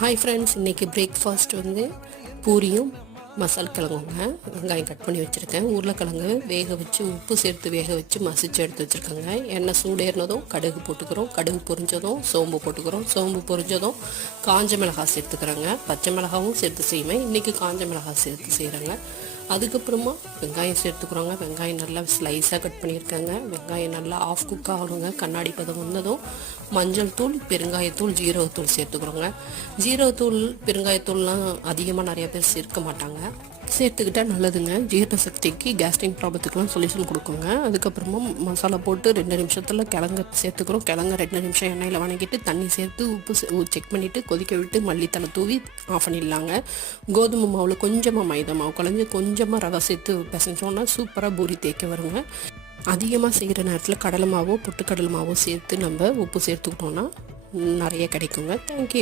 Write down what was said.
Hi friends, இன்றைக்கி breakfast வந்து பூரியும் மசால் கிழங்குங்க. வெங்காயம் கட் பண்ணி வச்சுருக்கேன். உருளைக்கிழங்கு வேக வச்சு உப்பு சேர்த்து வேக வச்சு மசிச்சு எடுத்து வச்சுருக்கேங்க. எண்ணெய் சூடேறினதும் கடுகு போட்டுக்கிறோம். கடுகு பொரிஞ்சதும் சோம்பு போட்டுக்கிறோம். சோம்பு பொரிஞ்சதும் காஞ்ச மிளகாய் சேர்த்துக்கிறேங்க. பச்சை மிளகாவும் சேர்த்து செய்வேன். இன்றைக்கி காஞ்ச மிளகாய் சேர்த்து செய்கிறேங்க. அதுக்கப்புறமா வெங்காயம் சேர்த்துக்கிறோங்க. வெங்காயம் நல்லா ஸ்லைஸாக கட் பண்ணியிருக்காங்க. வெங்காயம் நல்லா ஆஃப் குக் ஆகணுங்க. கண்ணாடி பதம் வந்ததும் மஞ்சள் தூள், பெருங்காயத்தூள், ஜீரகத்தூள் சேர்த்துக்கிறோங்க. ஜீரகத்தூள் பெருங்காயத்தூள்லாம் அதிகமாக நிறைய பேர் சேர்க்க மாட்டாங்க. சேர்த்துக்கிட்டால் நல்லதுங்க. ஜீரண சக்திக்கு, கேஸ்ட்ரிக் ப்ராப்ளத்துக்குலாம் சொல்யூஷன் கொடுக்குங்க. அதுக்கப்புறமா மசாலா போட்டு 2 நிமிஷத்தில் கிழங்கு சேர்த்துக்கிறோம். கிழங்கு 2 நிமிஷம் எண்ணெயில் வணங்கிட்டு தண்ணி சேர்த்து உப்பு செக் பண்ணிவிட்டு கொதிக்க விட்டு மல்லித்தலை தூவி ஆஃப் பண்ணிடலாங்க. கோதுமை மாவில் கொஞ்சமாக மைதா மாவு கலந்து கொஞ்சமாக ரவை சேர்த்து பிசைஞ்சோன்னா சூப்பராக பூரி தேய்க்க வருங்க. அதிகமாக செய்கிற நேரத்தில் கடலை மாவோ பொட்டுக்கடலை மாவோ சேர்த்து நம்ம உப்பு சேர்த்துக்கிட்டோன்னா நிறைய கிடைக்குங்க. தேங்க்யூ.